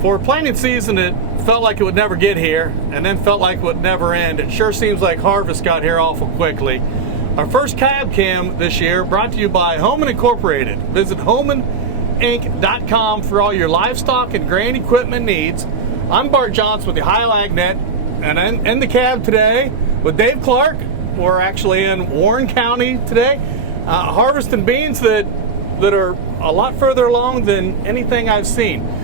For planting season, it felt like it would never get here, and then felt like it would never end. It sure seems like harvest got here awful quickly. Our first cab cam this year brought to you by Homan Incorporated. Visit homaninc.com for all your livestock and grain equipment needs. I'm Bart Johnson with the Ohio AgNet, and I'm in the cab today with Dave Clark. We're actually in Warren County today, harvesting beans that are a lot further along than anything I've seen.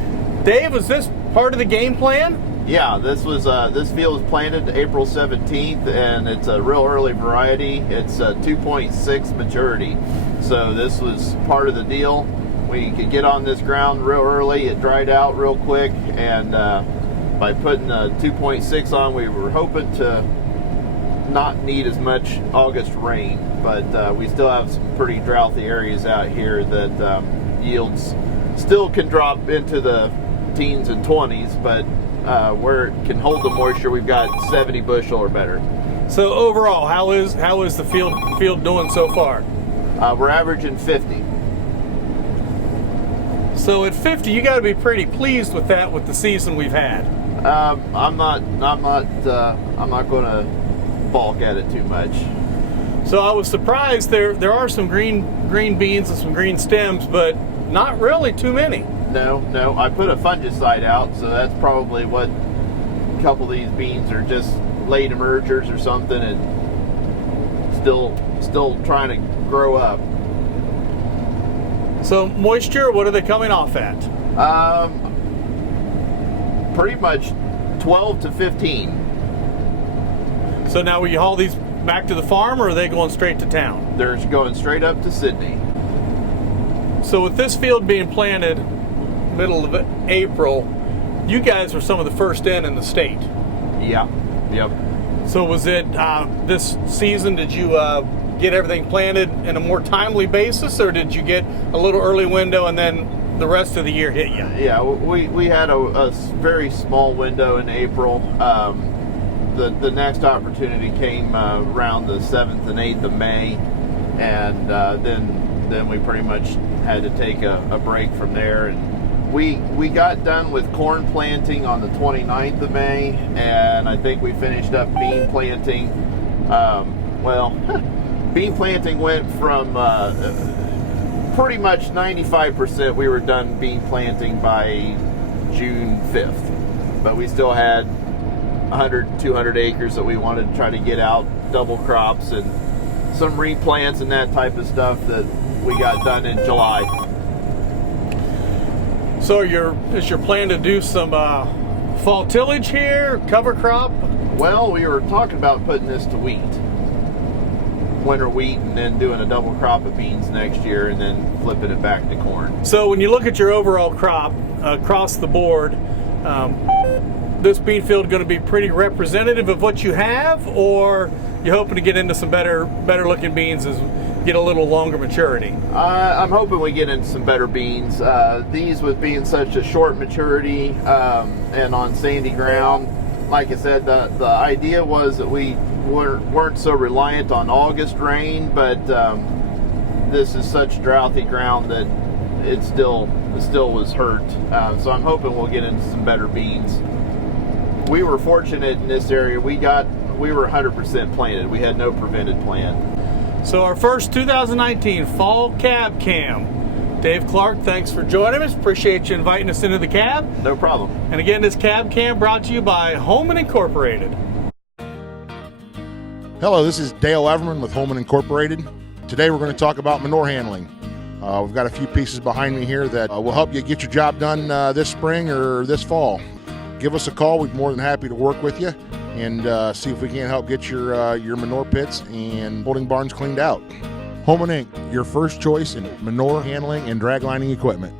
Dave, is this part of the game plan? Yeah, this field was planted April 17th, and it's a real early variety. It's a 2.6 maturity, so this was part of the deal. We could get on this ground real early. It dried out real quick, and by putting a 2.6 on, we were hoping to not need as much August rain, but we still have some pretty drouthy areas out here that yields still can drop into the teens and 20s, but where it can hold the moisture, we've got 70 bushel or better. So overall, how is the field doing so far? We're averaging 50. So at 50, you got to be pretty pleased with that, with the season we've had. I'm not going to balk at it too much. So I was surprised there are some green beans and some green stems, but not really too many. No, I put a fungicide out, so that's probably what a couple of these beans are, just late emergers or something, and still trying to grow up. So moisture, what are they coming off at? Pretty much 12 to 15. So now will you haul these back to the farm, or are they going straight to town? They're going straight up to Sydney. So with this field being planted middle of April, you guys were some of the first in the state. Yeah. Yep. So was it this season, did you get everything planted in a more timely basis, or did you get a little early window and then the rest of the year hit you? Yeah, we had a very small window in April. The next opportunity came around the 7th and 8th of May, and then we pretty much had to take a break from there. And we got done with corn planting on the 29th of May, and I think we finished up bean planting. Bean planting went from pretty much 95%. We were done bean planting by June 5th, but we still had 100, 200 acres that we wanted to try to get out, double crops and some replants and that type of stuff that we got done in July. So is your plan to do some fall tillage here, cover crop? Well, we were talking about putting this to wheat, winter wheat, and then doing a double crop of beans next year, and then flipping it back to corn. So when you look at your overall crop across the board, this bean field going to be pretty representative of what you have, or you hoping to get into some better looking beans as get a little longer maturity? I'm hoping we get into some better beans. These, with being such a short maturity and on sandy ground, like I said, the idea was that we weren't so reliant on August rain, but this is such drouthy ground that it still was hurt. So I'm hoping we'll get into some better beans. We were fortunate in this area. We were 100% planted. We had no prevented plant. So our first 2019 fall cab cam. Dave Clark, thanks for joining us. Appreciate you inviting us into the cab. No problem. And again, this cab cam brought to you by Homan Incorporated. Hello, this is Dale Everman with Homan Incorporated. Today we're going to talk about manure handling. We've got a few pieces behind me here that will help you get your job done this spring or this fall. Give us a call. We'd be more than happy to work with you and see if we can't help get your manure pits and holding barns cleaned out. Homan Inc., your first choice in manure handling and drag lining equipment.